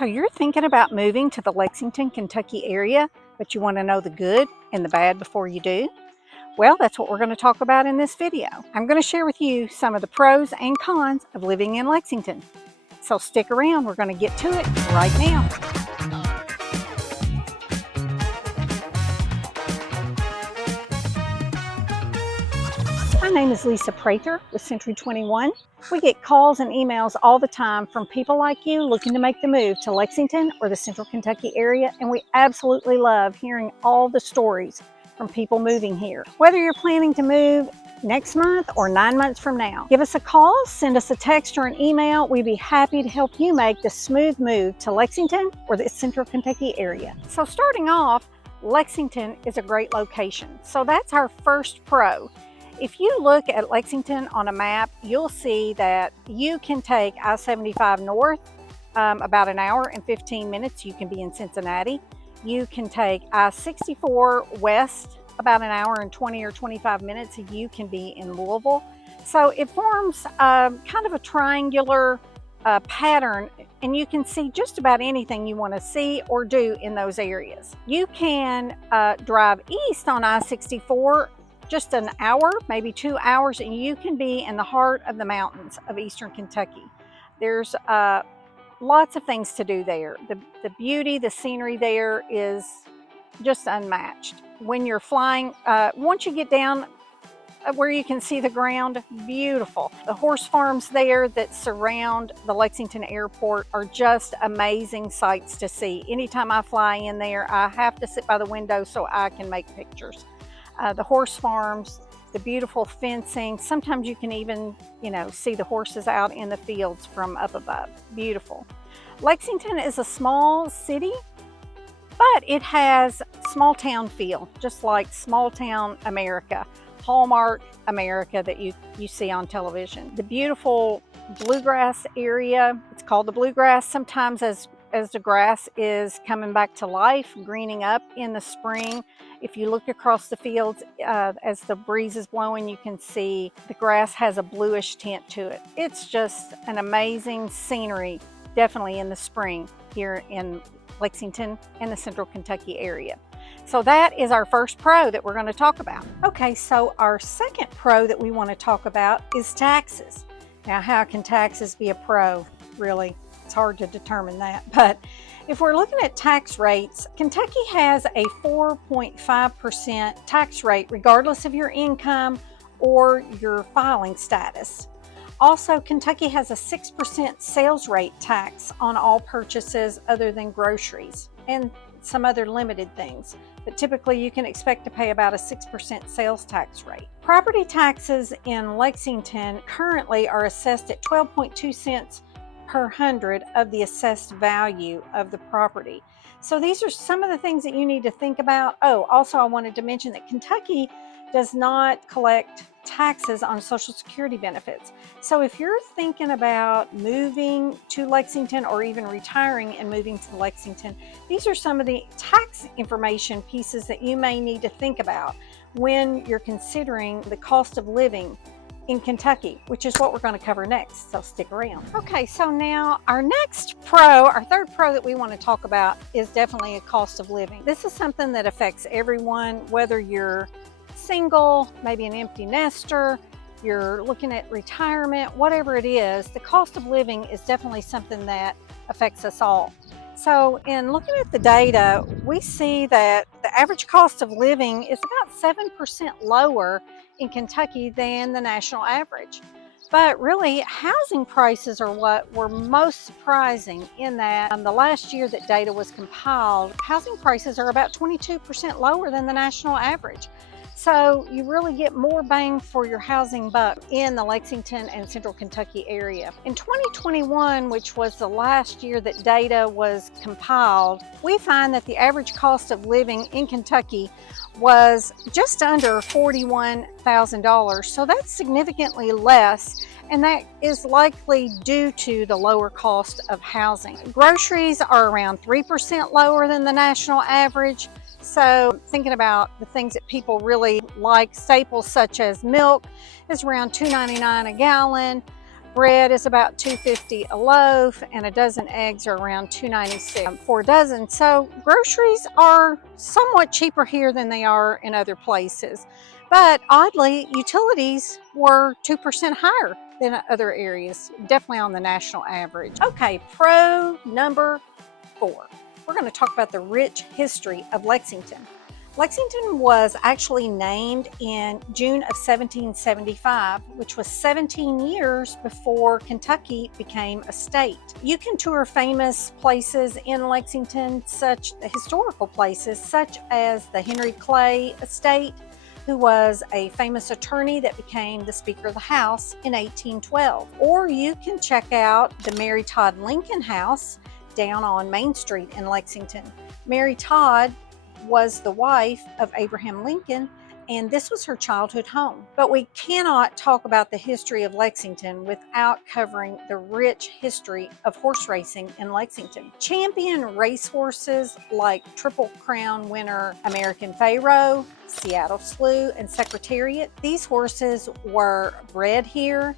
So you're thinking about moving to the Lexington, Kentucky area, but you want to know the good and the bad before you do? Well, that's what we're going to talk about in this video. I'm going to share with you some of the pros and cons of living in Lexington. So stick around, we're going to get to it right now. My name is Lisa Prather with Century 21. We get calls and emails all the time from people like you looking to make the move to Lexington or the Central Kentucky area, and we absolutely love hearing all the stories from people moving here. Whether you're planning to move next month or 9 months from now, give us a call, send us a text or an email. We'd be happy to help you make the smooth move to Lexington or the Central Kentucky area. So starting off, Lexington is a great location. So that's our first pro. If you look at Lexington on a map, you'll see that you can take I-75 north about an hour and 15 minutes. You can be in Cincinnati. You can take I-64 west about an hour and 20 or 25 minutes. You can be in Louisville. So it forms kind of a triangular pattern, and you can see just about anything you want to see or do in those areas. You can drive east on I-64 just an hour, maybe 2 hours, and you can be in the heart of the mountains of eastern Kentucky. There's lots of things to do there. The beauty, the scenery there is just unmatched. When you're flying, once you get down where you can see the ground, beautiful. The horse farms there that surround the Lexington airport are just amazing sights to see. Anytime I fly in there, I have to sit by the window so I can make pictures. The horse farms, the beautiful fencing. Sometimes you can even, see the horses out in the fields from up above. Beautiful. Lexington is a small city, but it has small town feel, just like small town America, Hallmark America that you see on television. The beautiful bluegrass area, it's called the bluegrass. Sometimes as the grass is coming back to life, greening up in the spring. If you look across the fields as the breeze is blowing, you can see the grass has a bluish tint to it. It's just an amazing scenery, definitely in the spring here in Lexington and the Central Kentucky area. So that is our first pro that we're going to talk about. Okay, so our second pro that we want to talk about is taxes. Now, how can taxes be a pro? Really, it's hard to determine that. But if we're looking at tax rates, Kentucky has a 4.5% tax rate regardless of your income or your filing status. Also, Kentucky has a 6% sales rate tax on all purchases other than groceries and some other limited things. But typically you can expect to pay about a 6% sales tax rate. Property taxes in Lexington currently are assessed at 12.2 cents per hundred of the assessed value of the property. So these are some of the things that you need to think about. Oh, also I wanted to mention that Kentucky does not collect taxes on Social Security benefits. So if you're thinking about moving to Lexington or even retiring and moving to Lexington, these are some of the tax information pieces that you may need to think about when you're considering the cost of living in Kentucky, which is what we're going to cover next, so stick around. Okay, so now our third pro that we want to talk about is definitely a cost of living. This is something that affects everyone, whether you're single, maybe an empty nester, you're looking at retirement, whatever it is, the cost of living is definitely something that affects us all. So in looking at the data, we see that the average cost of living is about 7% lower in Kentucky than the national average. But really, housing prices are what were most surprising in that the last year that data was compiled, housing prices are about 22% lower than the national average. So you really get more bang for your housing buck in the Lexington and Central Kentucky area. In 2021, which was the last year that data was compiled, we find that the average cost of living in Kentucky was just under $41,000. So that's significantly less, and that is likely due to the lower cost of housing. Groceries are around 3% lower than the national average. So thinking about the things that people really like, staples such as milk is around $2.99 a gallon. Bread is about $2.50 a loaf, and a dozen eggs are around $2.96 for a dozen. So groceries are somewhat cheaper here than they are in other places. But oddly, utilities were 2% higher than other areas, definitely on the national average. Okay, pro number 4. We're going to talk about the rich history of Lexington. Lexington was actually named in June of 1775, which was 17 years before Kentucky became a state. You can tour famous places in Lexington, such historical places such as the Henry Clay Estate, who was a famous attorney that became the Speaker of the House in 1812. Or you can check out the Mary Todd Lincoln House down on Main Street in Lexington. Mary Todd was the wife of Abraham Lincoln, and this was her childhood home. But we cannot talk about the history of Lexington without covering the rich history of horse racing in Lexington. Champion racehorses like Triple Crown winner American Pharoah, Seattle Slew, and Secretariat, these horses were bred here,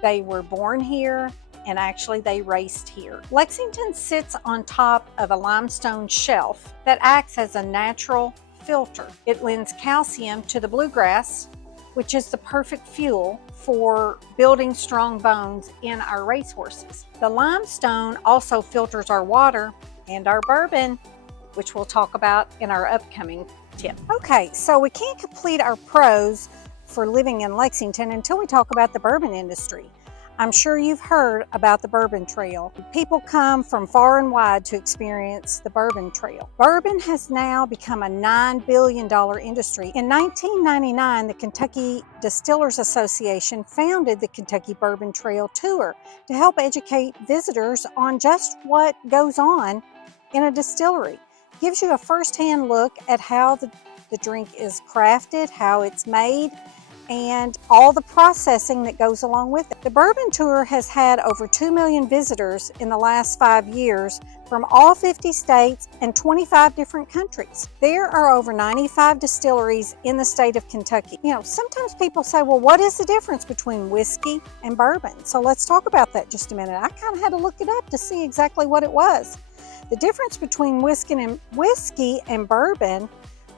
they were born here, and actually they raced here. Lexington sits on top of a limestone shelf that acts as a natural filter. It lends calcium to the bluegrass, which is the perfect fuel for building strong bones in our racehorses. The limestone also filters our water and our bourbon, which we'll talk about in our upcoming tip. Okay, so we can't complete our pros for living in Lexington until we talk about the bourbon industry. I'm sure you've heard about the Bourbon Trail. People come from far and wide to experience the Bourbon Trail. Bourbon has now become a $9 billion industry. In 1999, the Kentucky Distillers Association founded the Kentucky Bourbon Trail Tour to help educate visitors on just what goes on in a distillery. It gives you a first-hand look at how the drink is crafted, how it's made, and all the processing that goes along with it. The Bourbon Tour has had over 2 million visitors in the last 5 years from all 50 states and 25 different countries. There are over 95 distilleries in the state of Kentucky. You know, sometimes people say, well, what is the difference between whiskey and bourbon? So let's talk about that just a minute. I kind of had to look it up to see exactly what it was. The difference between whiskey and bourbon: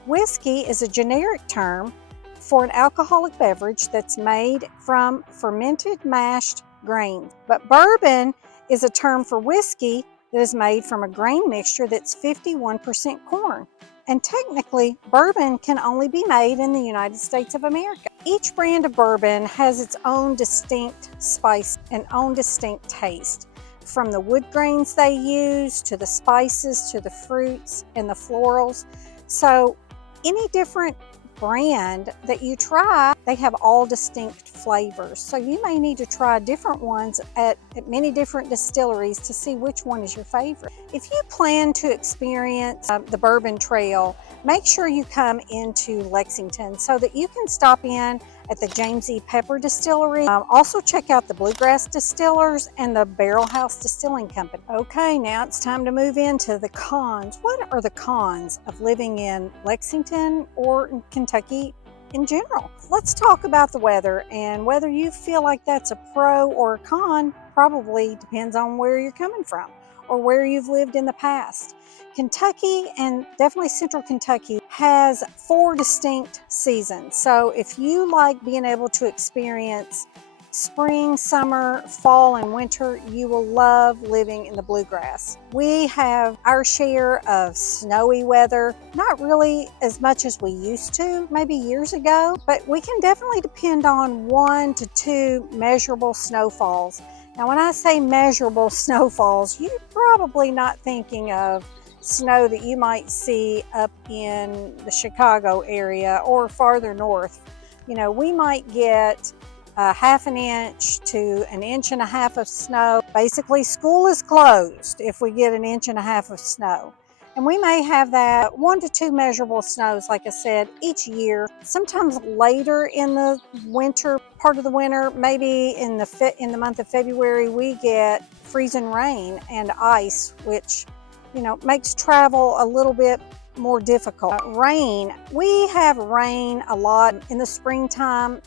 whiskey is a generic term for an alcoholic beverage that's made from fermented mashed grains. But bourbon is a term for whiskey that is made from a grain mixture that's 51% corn. And technically, bourbon can only be made in the United States of America. Each brand of bourbon has its own distinct spice and own distinct taste, from the wood grains they use, to the spices, to the fruits and the florals. So any different brand that you try, they have all distinct flavors. So you may need to try different ones at many different distilleries to see which one is your favorite. If you plan to experience the Bourbon Trail, make sure you come into Lexington so that you can stop in at the James E. Pepper Distillery. Also check out the Bluegrass Distillers and the Barrel House Distilling Company. Okay, now it's time to move into the cons. What are the cons of living in Lexington or in Kentucky in general? Let's talk about the weather, and whether you feel like that's a pro or a con probably depends on where you're coming from or where you've lived in the past. Kentucky, and definitely Central Kentucky, has 4 distinct seasons. So if you like being able to experience spring, summer, fall, and winter, you will love living in the bluegrass. We have our share of snowy weather, not really as much as we used to, maybe years ago, but we can definitely depend on 1 to 2 measurable snowfalls. Now, when I say measurable snowfalls, you're probably not thinking of snow that you might see up in the Chicago area or farther north. You know, we might get ½ inch to 1.5 inches of snow. Basically, school is closed if we get 1.5 inches of snow. And we may have that 1 to 2 measurable snows, like I said, each year. Sometimes later in the winter, part of the winter, maybe in the month of February, we get freezing rain and ice, which, you know, makes travel a little bit more difficult. Rain. We have rain a lot in the springtime.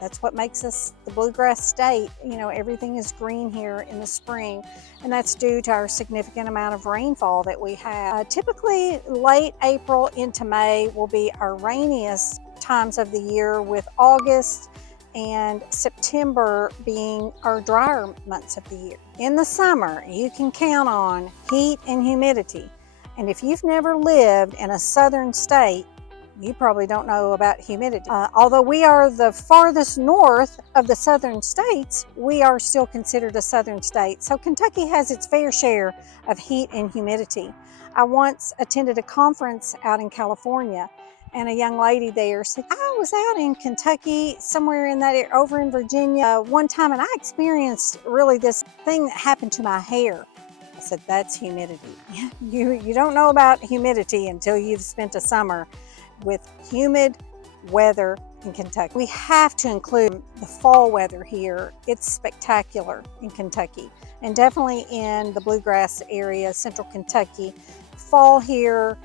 That's what makes us the bluegrass state. Everything is green here in the spring, and that's due to our significant amount of rainfall that we have. Typically, late April into May will be our rainiest times of the year, with August and September being our drier months of the year. In the summer, you can count on heat and humidity. And if you've never lived in a southern state, you probably don't know about humidity. Although we are the farthest north of the southern states, we are still considered a southern state. So Kentucky has its fair share of heat and humidity. I once attended a conference out in California, and a young lady there said, I was out in Kentucky, somewhere in that area, over in Virginia one time, and I experienced really this thing that happened to my hair. I said, that's humidity. You don't know about humidity until you've spent a summer with humid weather in Kentucky. We have to include the fall weather here. It's spectacular in Kentucky, and definitely in the bluegrass area, central Kentucky. Fall here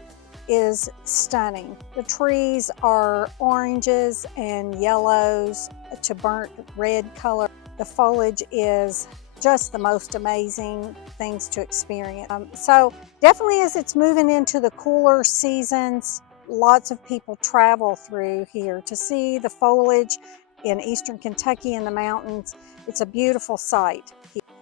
is stunning. The trees are oranges and yellows to burnt red color. The foliage is just the most amazing things to experience. So definitely as it's moving into the cooler seasons, lots of people travel through here to see the foliage in eastern Kentucky in the mountains. It's a beautiful sight.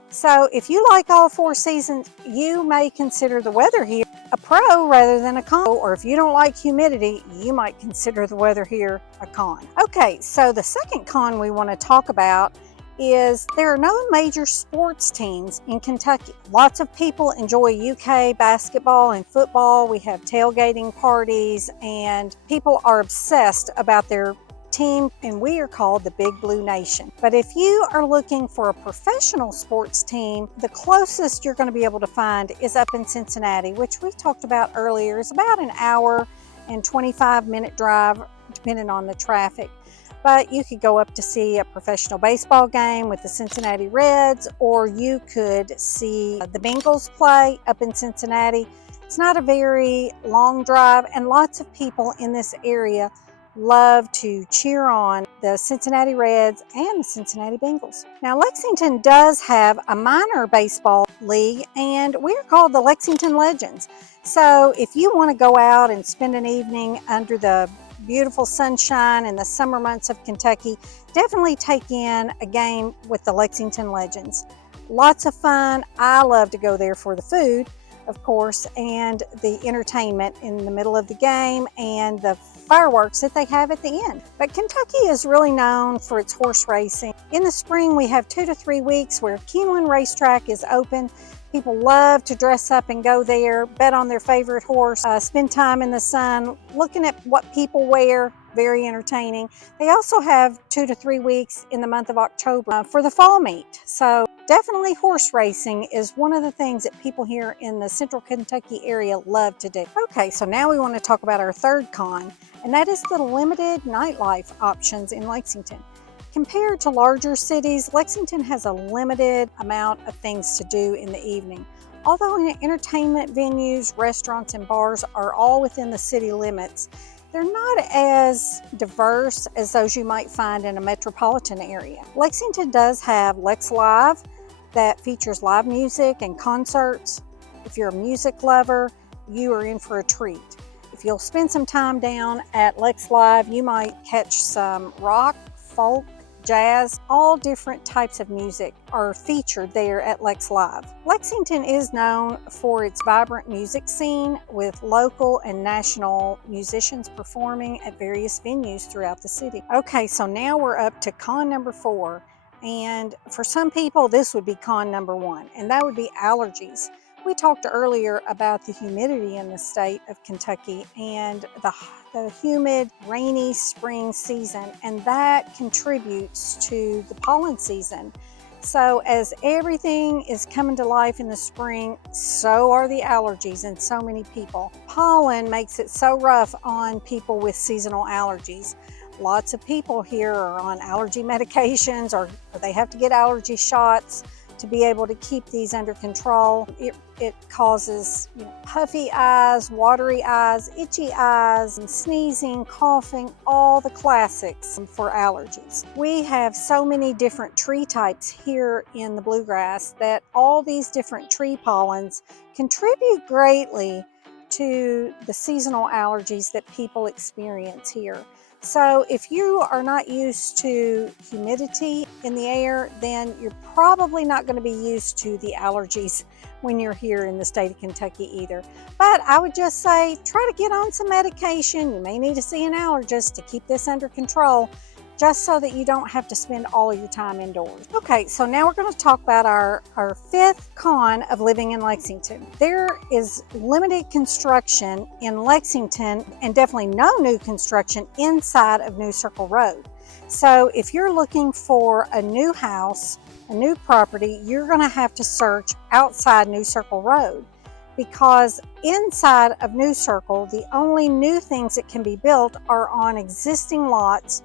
So if you like all 4 seasons, you may consider the weather here a pro rather than a con. Or if you don't like humidity, you might consider the weather here a con. Okay, so the second con we want to talk about is there are no major sports teams in Kentucky. Lots of people enjoy UK basketball and football. We have tailgating parties, and people are obsessed about their team, and we are called the Big Blue Nation. But if you are looking for a professional sports team, the closest you're going to be able to find is up in Cincinnati, which we talked about earlier. Is about an hour and 25-minute drive, depending on the traffic. But you could go up to see a professional baseball game with the Cincinnati Reds, or you could see the Bengals play up in Cincinnati. It's not a very long drive, and lots of people in this area love to cheer on the Cincinnati Reds and the Cincinnati Bengals. Now, Lexington does have a minor baseball league, and we're called the Lexington Legends. So if you want to go out and spend an evening under the beautiful sunshine in the summer months of Kentucky, definitely take in a game with the Lexington Legends. Lots of fun. I love to go there for the food, of course, and the entertainment in the middle of the game and the fireworks that they have at the end. But Kentucky is really known for its horse racing. In the spring, we have 2 to 3 weeks where Keeneland Racetrack is open. People love to dress up and go there, bet on their favorite horse, spend time in the sun looking at what people wear. Very entertaining. They also have 2 to 3 weeks in the month of October for the fall meet. So definitely horse racing is one of the things that people here in the central Kentucky area love to do. Okay, so now we want to talk about our third con, and that is the limited nightlife options in Lexington. Compared to larger cities, Lexington has a limited amount of things to do in the evening. Although entertainment venues, restaurants, and bars are all within the city limits, they're not as diverse as those you might find in a metropolitan area. Lexington does have Lex Live that features live music and concerts. If you're a music lover, you are in for a treat. If you'll spend some time down at Lex Live, you might catch some rock, folk, jazz, all different types of music are featured there at Lex Live. Lexington is known for its vibrant music scene with local and national musicians performing at various venues throughout the city. Okay, so now we're up to con number 4, and for some people this would be con number 1, and that would be allergies. We talked earlier about the humidity in the state of Kentucky and the humid, rainy spring season, and that contributes to the pollen season. So as everything is coming to life in the spring, so are the allergies in so many people. Pollen makes it so rough on people with seasonal allergies. Lots of people here are on allergy medications, or they have to get allergy shots to be able to keep these under control. It causes puffy eyes, watery eyes, itchy eyes, and sneezing, coughing, all the classics for allergies. We have so many different tree types here in the bluegrass that all these different tree pollens contribute greatly to the seasonal allergies that people experience here. So if you are not used to humidity in the air, then you're probably not going to be used to the allergies when you're here in the state of Kentucky either. But I would just say, try to get on some medication. You may need to see an allergist to keep this under control, just so that you don't have to spend all of your time indoors. Okay, so now we're going to talk about our fifth con of living in Lexington. There is limited construction in Lexington and definitely no new construction inside of New Circle Road. So if you're looking for a new house, a new property, you're going to have to search outside New Circle Road, because inside of New Circle, the only new things that can be built are on existing lots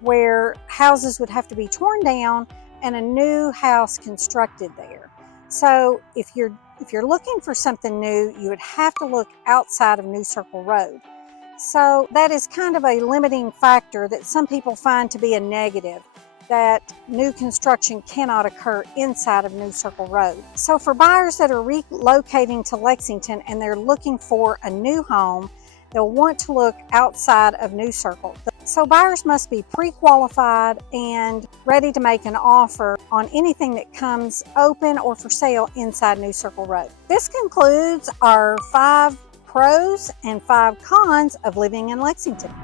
where houses would have to be torn down and a new house constructed there. So if you're looking for something new, you would have to look outside of New Circle Road. So that is kind of a limiting factor that some people find to be a negative, that new construction cannot occur inside of New Circle Road. So for buyers that are relocating to Lexington and they're looking for a new home, they'll want to look outside of New Circle. So buyers must be pre-qualified and ready to make an offer on anything that comes open or for sale inside New Circle Road. This concludes our 5 pros and 5 cons of living in Lexington.